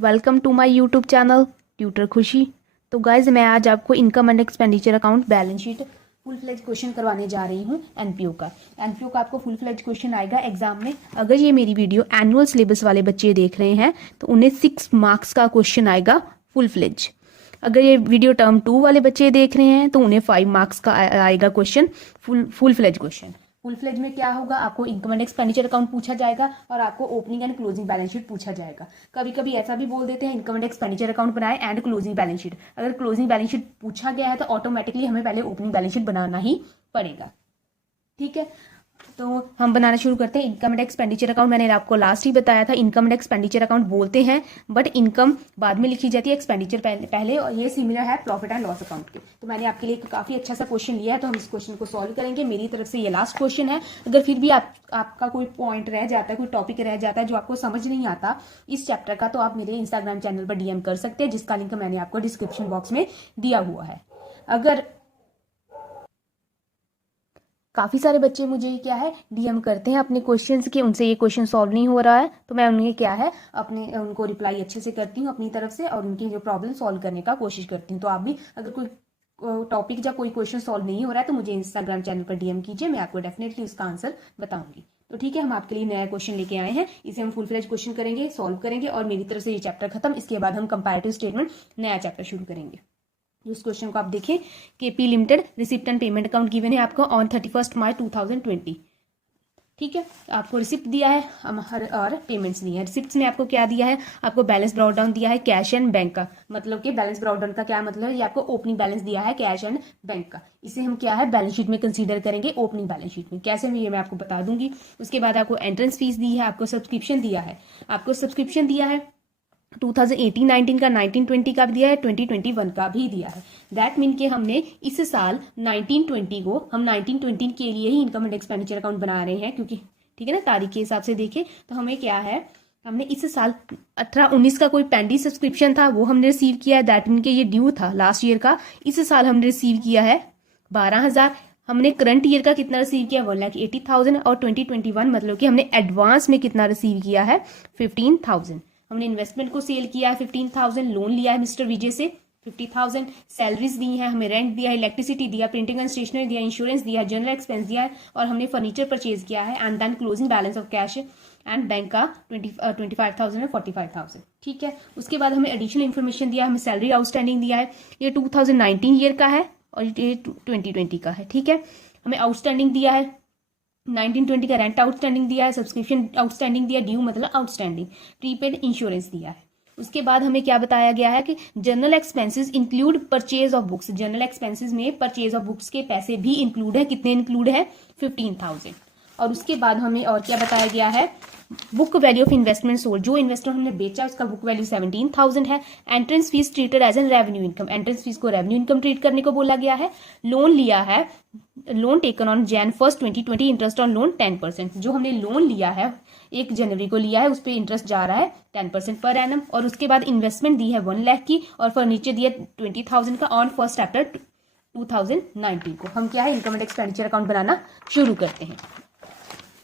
Welcome to my YouTube channel tutor Khushi. तो guys मैं आज आपको income and expenditure account balance sheet full fledge question करवाने जा रही हूँ। एनपीओ का आपको फुल फ्लेज क्वेश्चन आएगा एग्जाम में। अगर ये मेरी वीडियो एनुअल सिलेबस वाले बच्चे देख रहे हैं तो उन्हें 6 मार्क्स का क्वेश्चन आएगा फुल फ्लेज। अगर ये वीडियो टर्म 2 वाले बच्चे देख रहे हैं तो उन्हें 5 मार्क्स का आएगा question full fledge question. Full fledge में क्या होगा, आपको इनकम एंड एक्सपेंडिचर अकाउंट पूछा जाएगा और आपको opening and closing balance sheet पूछा जाएगा। कभी कभी ऐसा भी बोल देते हैं इनकम एंड एक्सपेंडिचर अकाउंट बनाए एंड क्लोजिंग बैलेंस शीट। अगर क्लोजिंग बैलेंस शीट पूछा गया है तो ऑटोमेटिकली हमें पहले ओपनिंग बैलेंस शीट बनाना ही पड़ेगा। ठीक है, तो हम बनाना शुरू करते हैं। इनकम एंड एक्सपेंडिचर अकाउंट मैंने आपको लास्ट ही बताया था, इनकम एंड एक्सपेंडिचर अकाउंट बोलते हैं बट इनकम बाद में लिखी जाती है, एक्सपेंडिचर पहले और ये सिमिलर है प्रॉफिट एंड लॉस अकाउंट के। तो मैंने आपके लिए काफी अच्छा सा क्वेश्चन लिया है, तो हम इस क्वेश्चन को सॉल्व करेंगे। मेरी तरफ से ये लास्ट क्वेश्चन है। अगर फिर भी आपका कोई पॉइंट रह जाता है, कोई टॉपिक रह जाता है जो आपको समझ नहीं आता इस चैप्टर का, तो आप मेरे इंस्टाग्राम चैनल पर डीएम कर सकते हैं, जिसका लिंक मैंने आपको डिस्क्रिप्शन बॉक्स में दिया हुआ है। अगर काफ़ी सारे बच्चे मुझे क्या है डीएम करते हैं अपने क्वेश्चंस के, उनसे ये क्वेश्चन सॉल्व नहीं हो रहा है, तो मैं उन्हें क्या है उनको रिप्लाई अच्छे से करती हूँ अपनी तरफ से और उनकी जो प्रॉब्लम सॉल्व करने का कोशिश करती हूँ। तो आप भी अगर कोई टॉपिक या कोई क्वेश्चन सॉल्व नहीं हो रहा है तो मुझे इंस्टाग्राम चैनल पर डीएम कीजिए, मैं आपको डेफिनेटली उसका आंसर बताऊंगी। तो ठीक है, हम आपके लिए नया क्वेश्चन लेके आए हैं, इसे हम फुल फ्लेज क्वेश्चन करेंगे, सॉल्व करेंगे और मेरी तरफ से ये चैप्टर खत्म। इसके बाद हम कंपैरेटिव स्टेटमेंट नया चैप्टर शुरू करेंगे। उस क्वेश्चन को आप देखिए, KP limited receipt and payment account given है आपको ऑन 31 मार्च 2020। ठीक है, आपको रिसिप्ट दिया है और पेमेंट्स दी है। रिसिप्ट्स में आपको क्या दिया है, आपको बैलेंस ब्रॉट डाउन दिया है कैश एंड बैंक का। मतलब कि बैलेंस ब्रॉट डाउन का क्या मतलब है, ये आपको ओपनिंग बैलेंस दिया है कैश एंड बैंक का। इसे हम क्या है बैलेंस शीट में कंसीडर करेंगे, ओपनिंग बैलेंस शीट में। कैसे ये मैं आपको बता दूंगी। उसके बाद आपको एंट्रेंस फीस दी है, आपको सब्सक्रिप्शन दिया है, 2018-19 का, 1920 का भी दिया है, 2021 का भी दिया है। दैट मीन कि हमने इस साल 1920 को हम 1920 के लिए ही इनकम एंड एक्सपेंडिचर अकाउंट बना रहे हैं, क्योंकि ठीक है ना तारीख के हिसाब से देखें तो हमें क्या है, हमने इस साल 18-19 का कोई पेंडिंग सब्सक्रिप्शन था वो हमने रिसीव किया है। दैट मीन कि ये ड्यू था लास्ट ईयर का, इस साल हमने रिसीव किया है 12,000। हमने करंट ईयर का कितना रिसीव किया 1,80,000 और 2021 मतलब कि हमने एडवांस में कितना रिसीव किया है 15,000। हमने इन्वेस्टमेंट को सेल किया है 15,000, लोन लिया है मिस्टर विजय से 50,000, सैलरीज दी है, हमें रेंट दिया है, इलेक्ट्रिसिटी दिया, प्रिंटिंग एंड स्टेशनरी दिया, इंश्योरेंस दिया, जनरल एक्सपेंस दिया है और हमने फर्नीचर परचेज किया है। And then closing balance of cash and bank का 25,000 और 45,000। ठीक है, उसके बाद हमें एडिशनल इन्फॉर्मेशन दिया है, हमें सैलरी आउटस्टैंडिंग दिया है, ये 2019 ईयर का है और ये 2020 का है। ठीक है, हमें आउटस्टैंडिंग दिया है 1920 का, रेंट आउटस्टैंडिंग दिया है, सब्सक्रिप्शन आउटस्टैंडिंग दिया, ड्यू मतलब आउटस्टैंडिंग, प्रीपेड इंश्योरेंस दिया है। उसके बाद हमें क्या बताया गया है कि general expenses include purchase of books. General expenses में परचेज ऑफ बुक्स के पैसे भी इंक्लूड है, कितने इंक्लूड है 15,000। और उसके बाद हमें और क्या बताया गया है, book value of investment sold, जो इन्वेस्टमेंट हमने बेचा उसका बुक वैल्यू 17,000 है। Entrance fees treated as an revenue income, entrance fees को रेवेन्यू इनकम ट्रीट करने को बोला गया है। लोन लिया है, loan taken on Jan 1, 2020, interest on loan 10%। जो हमने लोन लिया है 1 जनवरी को लिया है, उस पर इंटरेस्ट जा रहा है 10% पर एनम। और उसके बाद इन्वेस्टमेंट दी है 1 लाख की और फर्नीचर दिया 20,000 का ऑन 1 April 2019 को। हम क्या है इनकम एंड एक्सपेंडिचर अकाउंट बनाना शुरू करते हैं।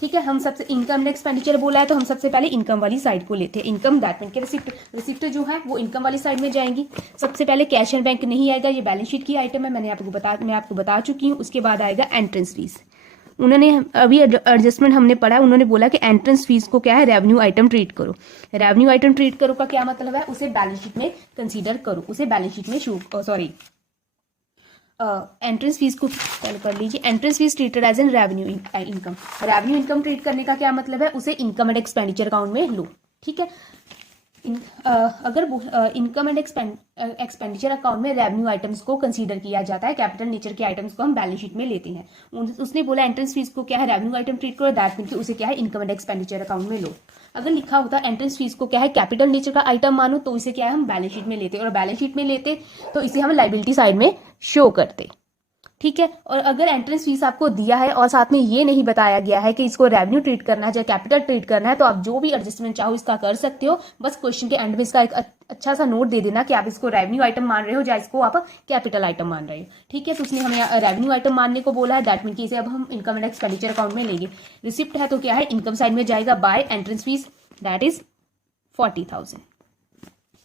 ठीक है, हम सबसे इनकम एंड एक्सपेंडिचर बोला है तो हम सबसे पहले इनकम वाली साइड को लेते हैं। इनकम दैट मीन के रिसिप्ट जो है वो इनकम वाली साइड में जाएंगी। सबसे पहले कैश एंड बैंक नहीं आएगा, ये बैलेंस शीट की आइटम है, मैं आपको बता चुकी हूँ। उसके बाद आएगा एंट्रेंस फीस। उन्होंने अभी एडजस्टमेंट हमने पढ़ा, उन्होंने बोला कि एंट्रेंस फीस को क्या है रेवेन्यू आइटम ट्रीट करो। रेवेन्यू आइटम ट्रीट करो का क्या मतलब है, उसे बैलेंस शीट में कंसीडर करो, उसे बैलेंस शीट में एंट्रेंस फीस को पहले कर लीजिए। Entrance fees treated as an revenue income. Revenue income treat करने का क्या मतलब है, उसे इनकम एंड एक्सपेंडिचर अकाउंट में लो। ठीक है, अगर इनकम एंड एक्सपेंडिचर अकाउंट में रेवेन्यू आइटम्स को कंसीडर किया जाता है, कैपिटल नेचर के आइटम्स को हम बैलेंस शीट में लेते हैं। उसने बोला एंट्रेंस फीस को क्या है रेवेन्यू आइटम ट्रीट करो, दैट मीन कि उसे क्या है इनकम एंड एक्सपेंडिचर अकाउंट में लो। अगर लिखा होता एंट्रेंस फीस को क्या है कैपिटल नेचर का आइटम मानो, तो इसे क्या है हम बैलेंस शीट में लेते, और बैलेंस शीट में लेते तो इसे हम लायबिलिटी साइड में शो करते। ठीक है, और अगर एंट्रेंस फीस आपको दिया है और साथ में ये नहीं बताया गया है कि इसको रेवेन्यू ट्रीट करना है या कैपिटल ट्रीट करना है, तो आप जो भी एडजस्टमेंट चाहो इसका कर सकते हो। बस क्वेश्चन के एंड में इसका एक अच्छा सा नोट दे देना कि आप इसको रेवेन्यू आइटम मान रहे हो या इसको आप कैपिटल आइटम मान रहे हो। ठीक है, तो उसने हमें रेवेन्यू आइटम मानने को बोला है, दैट मीन कि इसे अब हम इनकम एंड एक्सपेंडिचर अकाउंट में लेंगे। रिसिप्ट है तो क्या है इनकम साइड में जाएगा by entrance fees, that is 40,000।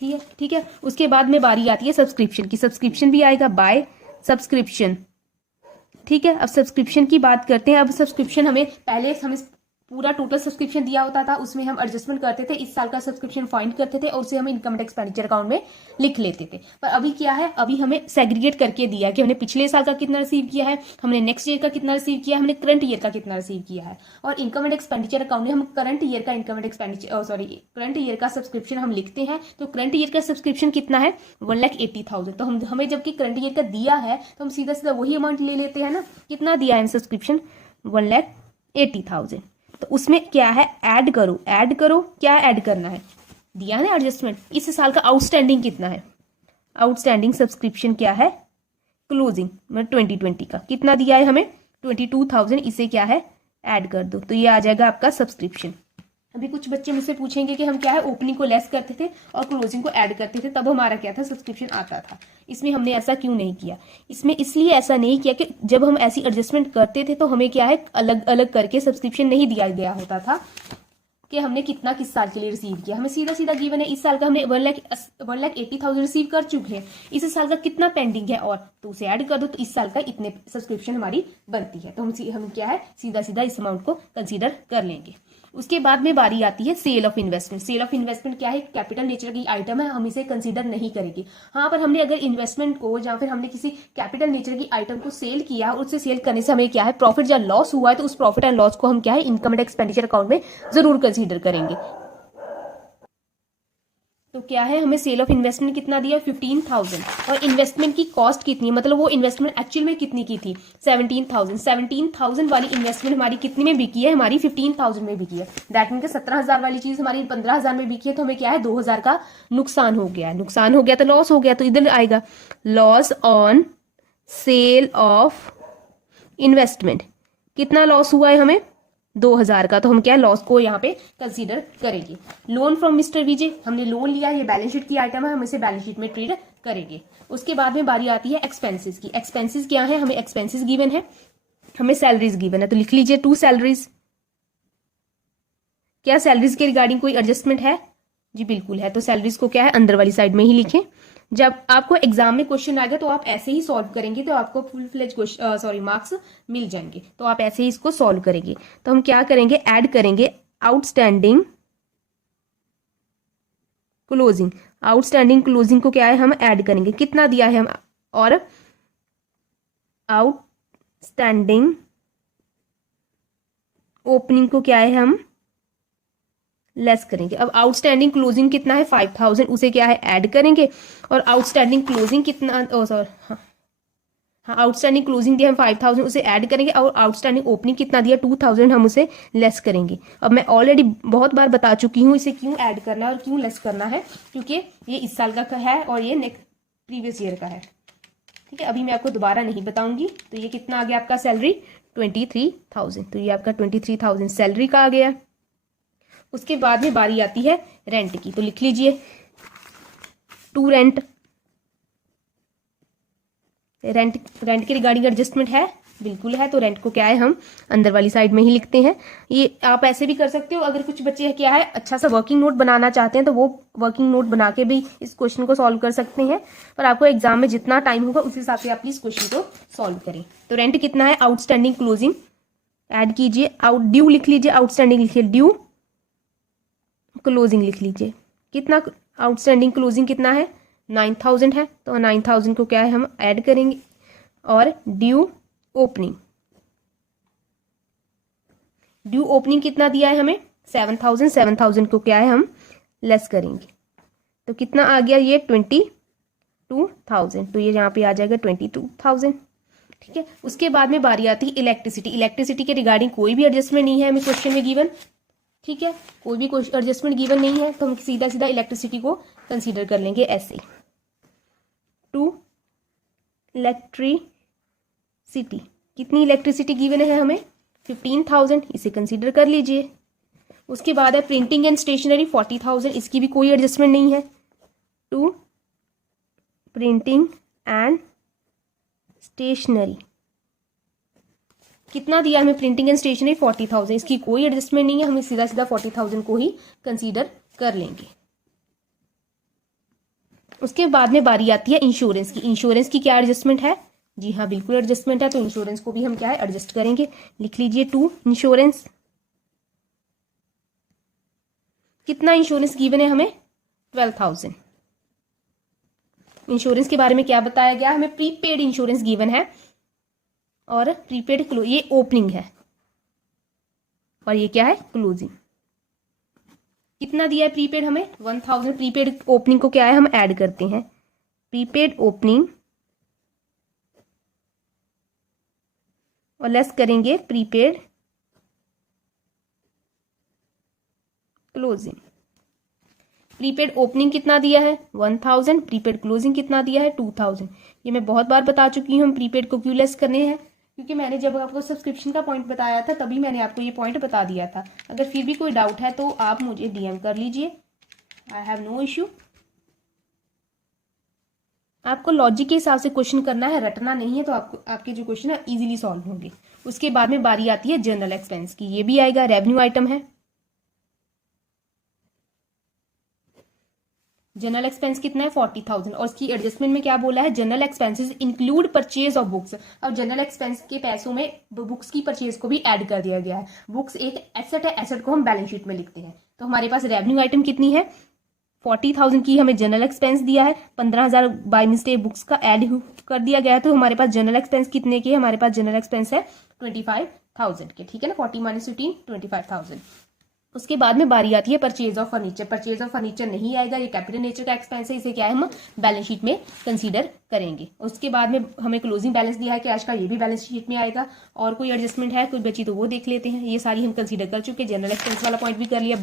ठीक है। उसके बाद में बारी आती है सब्सक्रिप्शन की। सब्सक्रिप्शन भी आएगा बाय सब्सक्रिप्शन। ठीक है, अब सब्सक्रिप्शन की बात करते हैं। अब सब्सक्रिप्शन पहले हमें पूरा टोटल सब्सक्रिप्शन दिया होता था, उसमें हम एडजस्टमेंट करते थे, इस साल का सब्सक्रिप्शन फाइंड करते थे और उसे हम इनकम टैक्स एक्सपेंडिचर अकाउंट में लिख लेते थे। पर अभी क्या है, अभी हमें सेग्रीगेट करके दिया है कि हमने पिछले साल का कितना रिसीव किया है, हमने नेक्स्ट ईयर का कितना रिसीव किया है, हमने करंट ईयर का कितना रिसीव किया है। और इनकम एंड एक्सपेंडिचर अकाउंट में हम करंट ईयर का income and expenditure current year का सब्सक्रिप्शन हम लिखते हैं। तो करंट ईयर का सब्सक्रिप्शन कितना है, 1,80,000। तो हमें जबकि करंट ईयर का दिया है तो हम सीधा सीधा वही अमाउंट ले लेते हैं ना। कितना दिया है सब्सक्रिप्शन, 1,80,000। तो उसमें क्या है, ऐड करो, क्या ऐड करना है, दिया है ना एडजस्टमेंट। इस साल का आउटस्टैंडिंग कितना है, आउटस्टैंडिंग सब्सक्रिप्शन क्या है, क्लोजिंग मतलब 2020 का कितना दिया है हमें, 22,000। इसे क्या है, ऐड कर दो, तो ये आ जाएगा आपका सब्सक्रिप्शन। अभी कुछ बच्चे मुझसे पूछेंगे कि हम क्या है ओपनिंग को लेस करते थे और क्लोजिंग को ऐड करते थे, तब हमारा क्या था, सब्सक्रिप्शन आता था। इसमें हमने ऐसा क्यों नहीं किया, इसमें इसलिए ऐसा नहीं किया कि जब हम ऐसी एडजस्टमेंट करते थे तो हमें क्या है अलग अलग करके सब्सक्रिप्शन नहीं दिया गया होता था कि हमने कितना किस साल के लिए रिसीव किया। हमें सीधा सीधा गिवन है, इस साल का हमने 1,80,000 रिसीव कर चुके हैं, इस साल का कितना पेंडिंग है और तो उसे ऐड कर दो, तो इस साल का इतने सब्सक्रिप्शन हमारी बनती है। तो हम क्या है सीधा सीधा इस अमाउंट को कंसीडर कर लेंगे। उसके बाद में बारी आती है sale of investment. Sale of investment क्या है, कैपिटल नेचर की आइटम है, हम इसे कंसीडर नहीं करेंगे। हाँ, पर हमने अगर इन्वेस्टमेंट को या फिर हमने किसी कैपिटल नेचर की आइटम को सेल किया और उससे सेल करने से हमें क्या है प्रॉफिट या लॉस हुआ है, तो उस प्रॉफिट एंड लॉस को हम क्या है इनकम एंड एक्सपेंडिचर अकाउंट में जरूर कंसीडर करेंगे। तो क्या है, हमें सेल ऑफ इन्वेस्टमेंट कितना दिया, 15,000। और इन्वेस्टमेंट की कॉस्ट कितनी है, मतलब वो इन्वेस्टमेंट एक्चुअल में कितनी की थी, 17,000। 17,000 वाली इन्वेस्टमेंट हमारी कितनी में बिकी है, हमारी 15,000 में बिकी है। दैट मीन 17,000 वाली चीज हमारी 15,000 में बिकी है, तो हमें क्या है 2,000 का नुकसान हो गया। नुकसान हो गया तो लॉस हो गया, तो इधर आएगा loss on sale of investment. कितना लॉस हुआ है हमें, 2,000 का, तो हम क्या लॉस को यहाँ पे कंसीडर करेंगे। लोन फ्रॉम मिस्टर विजय, हमने लोन लिया, ये बैलेंस शीट की आइटम है, हम इसे बैलेंस शीट में ट्रीट करेंगे। उसके बाद में बारी आती है एक्सपेंसेस की। एक्सपेंसेस क्या है, हमें एक्सपेंसेस गिवन है, हमें सैलरीज गिवन है, तो लिख लीजिए 2 सैलरीज। क्या सैलरीज के रिगार्डिंग कोई एडजस्टमेंट है, जी बिल्कुल है। तो सैलरीज को क्या है अंदर वाली साइड में ही लिखें। जब आपको एग्जाम में क्वेश्चन आएगा तो आप ऐसे ही सॉल्व करेंगे, तो आपको फुल फ्लेज मार्क्स मिल जाएंगे। तो आप ऐसे ही इसको सॉल्व करेंगे। तो हम क्या करेंगे, ऐड करेंगे आउटस्टैंडिंग क्लोजिंग। आउटस्टैंडिंग क्लोजिंग को क्या है हम ऐड करेंगे, कितना दिया है हम, और आउटस्टैंडिंग ओपनिंग को क्या है हम लेस करेंगे। अब आउटस्टैंडिंग क्लोजिंग कितना है 5,000, उसे क्या है ऐड करेंगे। और आउटस्टैंडिंग क्लोजिंग कितना, हाँ आउटस्टैंडिंग क्लोजिंग दिया हम 5,000, उसे ऐड करेंगे। और आउटस्टैंडिंग ओपनिंग कितना दिया 2,000, हम उसे लेस करेंगे। अब मैं ऑलरेडी बहुत बार बता चुकी हूँ इसे क्यों ऐड करना है और क्यों लेस करना है, क्योंकि ये इस साल का है और ये नेक्स्ट प्रीवियस ईयर का है। ठीक है, अभी मैं आपको दोबारा नहीं बताऊंगी। तो ये कितना आ गया आपका सैलरी, 23,000। तो ये आपका 23,000 सैलरी का आ गया। उसके बाद में बारी आती है रेंट की, तो लिख लीजिए टू रेंट। रेंट के रिगार्डिंग एडजस्टमेंट है, बिल्कुल है। तो रेंट को क्या है हम अंदर वाली साइड में ही लिखते हैं। ये आप ऐसे भी कर सकते हो, अगर कुछ बच्चे क्या है अच्छा सा वर्किंग नोट बनाना चाहते हैं तो वो वर्किंग नोट बना के भी इस क्वेश्चन को सॉल्व कर सकते हैं। पर आपको एग्जाम में जितना टाइम होगा उस हिसाब से आप इस क्वेश्चन को सॉल्व करें। तो रेंट कितना है, आउटस्टैंडिंग क्लोजिंग ऐड कीजिए, ड्यू लिख लीजिए, आउटस्टैंडिंग लिखिए, ड्यू क्लोजिंग लिख लीजिए। कितना आउटस्टैंडिंग क्लोजिंग कितना है, 9,000 है। तो 9,000 को क्या है हम ऐड करेंगे। और ड्यू ओपनिंग कितना दिया है हमें 7,000। 7,000 को क्या है हम लेस करेंगे। तो कितना आ गया ये 22,000। तो ये यहाँ पे आ जाएगा 22,000। ठीक है, उसके बाद में बारी आती है इलेक्ट्रिसिटी। इलेक्ट्रिसिटी के रिगार्डिंग कोई भी एडजस्टमेंट नहीं है हमें क्वेश्चन में गिवन। ठीक है, कोई भी एडजस्टमेंट गिवन नहीं है, तो हम सीधा सीधा इलेक्ट्रिसिटी को कंसीडर कर लेंगे ऐसे। टू इलेक्ट्रिसिटी, कितनी इलेक्ट्रिसिटी गिवन है हमें 15,000, इसे कंसीडर कर लीजिए। उसके बाद है प्रिंटिंग एंड स्टेशनरी 40,000, इसकी भी कोई एडजस्टमेंट नहीं है। टू प्रिंटिंग एंड स्टेशनरी, कितना दिया हमें प्रिंटिंग एंड स्टेशनरी 40,000, इसकी कोई एडजस्टमेंट नहीं है, हमें सीधा सीधा 40,000 को ही कंसीडर कर लेंगे। उसके बाद में बारी आती है इंश्योरेंस की। इंश्योरेंस की क्या एडजस्टमेंट है? जी हाँ, बिल्कुल एडजस्टमेंट है, तो इंश्योरेंस को भी हम क्या है एडजस्ट करेंगे। लिख लीजिए 2 इंश्योरेंस। कितना इंश्योरेंस गिवन है हमें? 12,000। इंश्योरेंस के बारे में क्या बताया गया? हमें प्रीपेड इंश्योरेंस गिवन है और प्रीपेड ये ओपनिंग है और ये क्या है क्लोजिंग। कितना दिया है प्रीपेड हमें? 1000। प्रीपेड ओपनिंग को क्या है हम ऐड करते हैं, प्रीपेड ओपनिंग और लेस करेंगे प्रीपेड क्लोजिंग। प्रीपेड ओपनिंग कितना दिया है? 1000। प्रीपेड क्लोजिंग कितना दिया है? 2000। ये मैं बहुत बार बता चुकी हूँ हम प्रीपेड को क्यों लेस करने हैं, क्योंकि मैंने जब आपको सब्सक्रिप्शन का पॉइंट बताया था तभी मैंने आपको ये पॉइंट बता दिया था। अगर फिर भी कोई डाउट है तो आप मुझे डीएम कर लीजिए, आई हैव नो इश्यू। आपको लॉजिक के हिसाब से क्वेश्चन करना है, रटना नहीं है, तो आपको आपके जो क्वेश्चन है इजीली सॉल्व होंगे। उसके बाद में बारी आती है जनरल एक्सपेंस की। ये भी आएगा, रेवेन्यू आइटम है। जनरल एक्सपेंस कितना है? 40,000। और उसकी एडजस्टमेंट में क्या बोला है? General expenses include purchase of books. अब जनरल एक्सपेंस के पैसों में बुक्स की परचेज को भी ऐड कर दिया गया है। बुक्स एक एसेट है, एसेट को हम बैलेंस शीट में लिखते हैं। तो हमारे पास रेवेन्यू आइटम कितनी है? 40,000 की हमें जनरल एक्सपेंस दिया है, 15,000 बाय मिस्टेक बुक्स का ऐड कर दिया गया है, तो हमारे पास जनरल एक्सपेंस कितने के? हमारे पास जनरल एक्सपेंस है 25,000 के, ठीक है ना। 40 - 15 25,000। उसके बाद में बारी आती है purchase of furniture. Purchase of furniture नहीं आएगा, ये कैपिटल नेचर का एक्सपेंस है, इसे क्या है हम बैलेंस शीट में कंसीडर करेंगे। उसके बाद में हमें क्लोजिंग बैलेंस दिया है कैश का, ये भी बैलेंस शीट में आएगा। और कोई एडजस्टमेंट है कोई बची तो वो देख लेते हैं। ये सारी हम कंसीडर कर चुके। जनरल एक्सपेंस वाला पॉइंट भी कर लिया,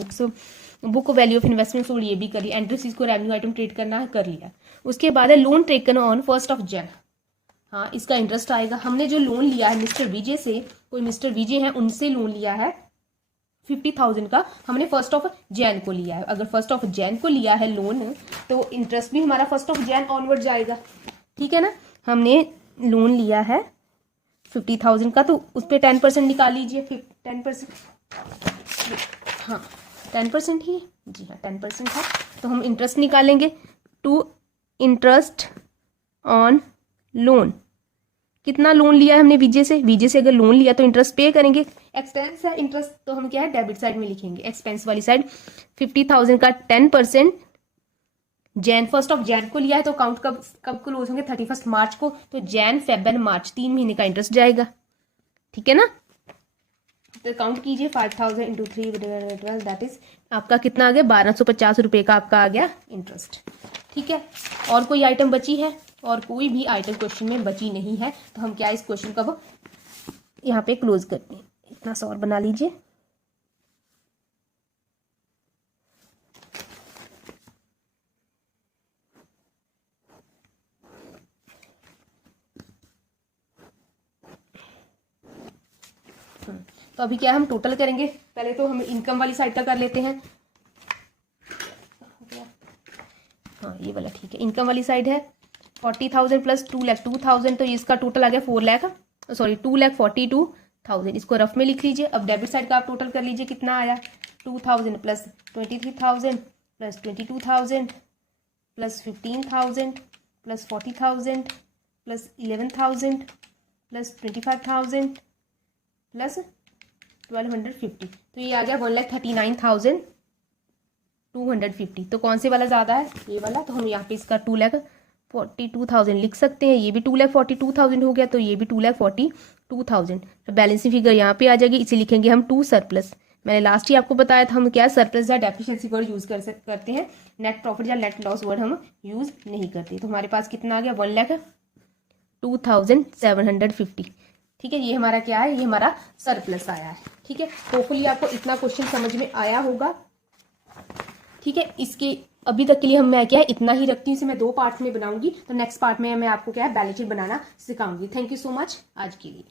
book value of investment sold ये भी कर लिया, एंट्रीज को रेवेन्यू आइटम ट्रीट करना है कर लिया। उसके बाद है लोन टेकन ऑन 1 Jan। हाँ, इसका इंटरेस्ट आएगा। हमने जो लोन लिया है मिस्टर विजय से, कोई मिस्टर विजय है उनसे लोन लिया है 50,000 का, हमने 1 Jan को लिया है। अगर 1 Jan को लिया है लोन तो इंटरेस्ट भी हमारा 1 Jan ऑनवर्ड जाएगा, ठीक है ना। हमने लोन लिया है 50,000 का, तो उस पर 10% निकाल लीजिए। 10%, हाँ 10% ही, जी हाँ 10% है, तो हम इंटरेस्ट निकालेंगे। टू इंटरेस्ट ऑन लोन, कितना लोन लिया है हमने विजय से? विजय से अगर लोन लिया तो इंटरेस्ट पे करेंगे। एक्सपेंस है इंटरेस्ट, तो हम क्या है डेबिट साइड में लिखेंगे, एक्सपेंस वाली साइड। 50,000 का 10% 1 Jan को लिया है, तो काउंट कब क्लोज होंगे? 31 मार्च को। तो जैन फेब मार्च 3 महीने का इंटरेस्ट जाएगा, ठीक है ना। तो काउंट कीजिए 5,000 × 3 दैट इज आपका कितना आ गया? 1250 रुपये का आपका आ गया इंटरेस्ट, ठीक है। और कोई आइटम बची है? और कोई भी आइटम क्वेश्चन में बची नहीं है, तो हम क्या इस क्वेश्चन को यहाँ पे क्लोज करते हैं। इतना सा और बना लीजिए। तो अभी क्या हम टोटल करेंगे, पहले तो हम इनकम वाली साइड का कर लेते हैं। हाँ ये वाला ठीक है, इनकम वाली साइड है 40,000 प्लस 2,02,000, तो इसका टोटल आ गया 2,42,000। इसको रफ में लिख लीजिए। अब डेबिट साइड का आप टोटल कर लीजिए, कितना आया? 2,000 plus 23,000 plus 22,000 plus 15,000 plus 40,000 plus 11,000 plus 25,000 plus 1,250, तो ये आ गया 1,39,250। तो कौन से वाला ज़्यादा है? ये वाला। तो हम यहाँ पे इसका 2,42,000 लिख सकते हैं। ये भी 2,42,000 हो गया, तो ये भी 2,42,000। तो बैलेंसिंग फिगर यहाँ पे आ जाएगी, इसे लिखेंगे हम 2 सरप्लस। मैंने लास्ट ही आपको बताया था हम क्या सरप्लस या डेफिशिएंसी वर्ड यूज करते हैं, नेट प्रॉफिट या नेट लॉस वर्ड हम यूज नहीं करते। तो हमारे पास कितना आ गया? 1,02,750, ठीक है। ये हमारा क्या है? ये हमारा सरप्लस आया है, ठीक है। होपफुली आपको इतना क्वेश्चन समझ में आया होगा, ठीक है। इसके अभी तक के लिए मैं क्या है इतना ही रखती हूँ। इसे मैं 2 पार्ट में बनाऊंगी, तो नेक्स्ट पार्ट में मैं आपको क्या है बैलेंस शीट बनाना सिखाऊंगी। थैंक यू सो मच आज के लिए।